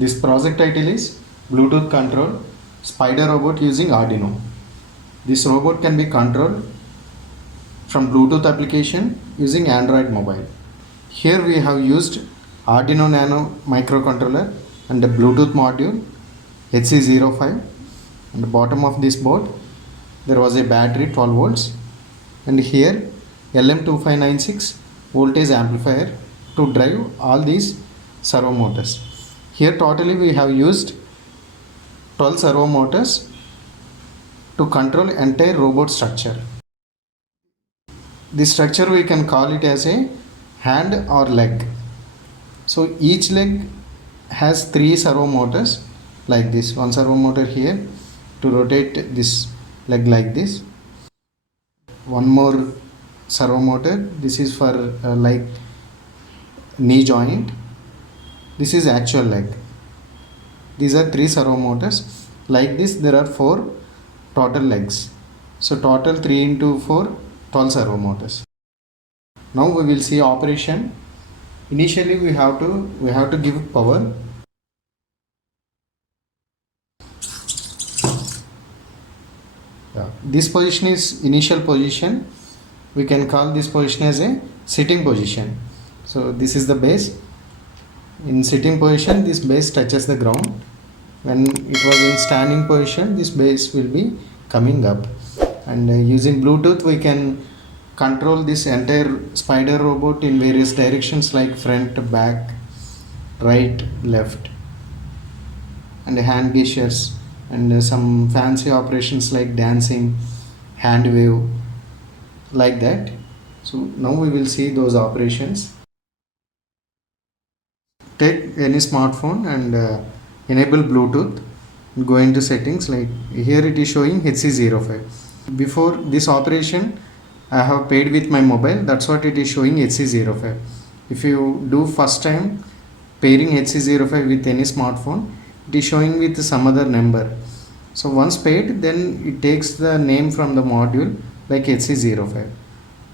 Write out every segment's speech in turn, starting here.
This project title is Bluetooth control spider robot using Arduino. This robot can be controlled from Bluetooth application using Android mobile. Here we have used Arduino Nano microcontroller and the Bluetooth module HC05. On the bottom of this board there was a battery 12 volts and here LM2596 voltage amplifier to drive all these servo motors. Here totally we have used 12 servo motors to control entire robot structure. This structure we can call it as a hand or leg. So each leg has 3 servo motors like this. One servo motor here to rotate this leg like this. One more servo motor, this is for like knee joint. This is actual leg. These are 3 servo motors. Like this there are 4 total legs. So total 3 into 4, 12 servo motors. Now we will see operation. Initially we have to give power. This position is initial position. We can call this position as a sitting position. So this is the base. In sitting position this base touches the ground. When it was in standing position this base will be coming up. And using Bluetooth we can control this entire spider robot in various directions like front, back, right, left, and hand gestures and some fancy operations like dancing, hand wave, like that. So now we will see those operations. Take any smartphone and enable Bluetooth. Go into settings. Like here it is showing HC05. Before this operation I have paid with my mobile, that's what it is showing HC05. If you do first time pairing HC05 with any smartphone, it is showing with some other number. So once paid, then it takes the name from the module like HC05.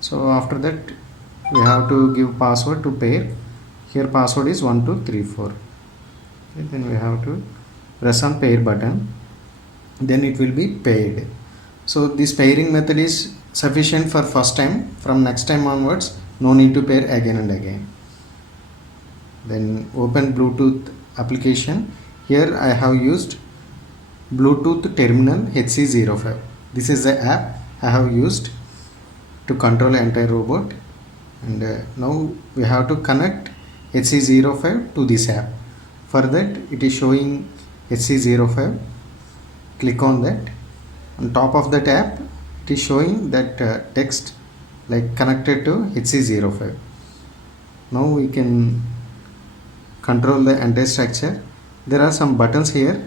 So after that we have to give password to pair. Here password is 1234. Okay, then we have to press on pair button, then it will be paired. So this pairing method is sufficient for first time. From next time onwards no need to pair again and again. Then open Bluetooth application. Here I have used Bluetooth terminal HC05. This is the app I have used to control entire robot. And now we have to connect HC05 to this app. For that it is showing HC05. Click on that. On top of that app it is showing that text like connected to HC05. Now we can control the entire structure. There are some buttons here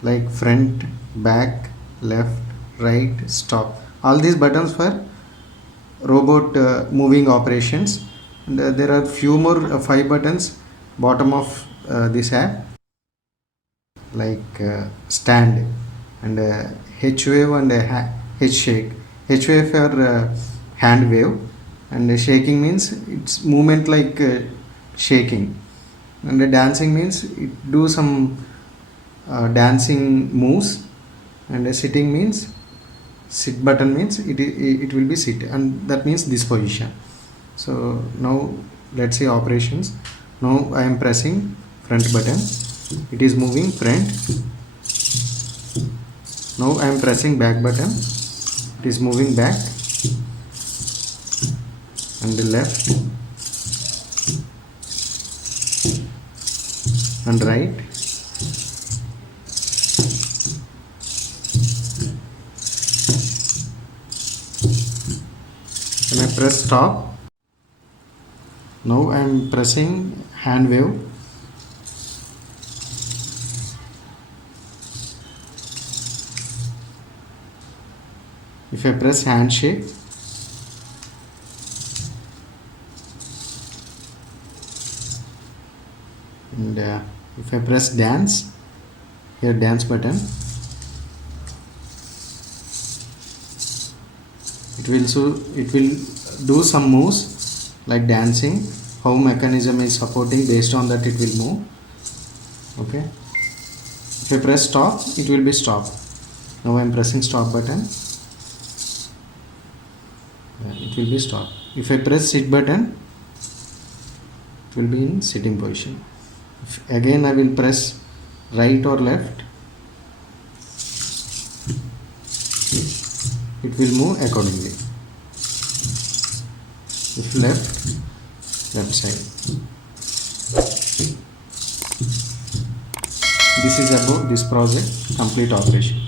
like front, back, left, right, stop. All these buttons for robot moving operations. And there are few more 5 buttons bottom of this app like stand and H wave and H shake. H wave for hand wave and shaking means it's movement like shaking, and dancing means it do some dancing moves, and sitting means sit button means it will be sit, and that means this position. So now let's see operations. Now I am pressing front button, it is moving front. Now I am pressing back button, it is moving back, and the left and right. When I press stop, now I am pressing hand wave. If I press handshake, and if I press dance, here dance button, it will do some moves like dancing. How mechanism is supporting, based on that it will move. Okay, if I press stop, it will be stop. Now I am pressing stop button. It will be stop. If I press sit button, it will be in sitting position. Again I will press right or left, it will move accordingly. If left side. This is about this project complete operation.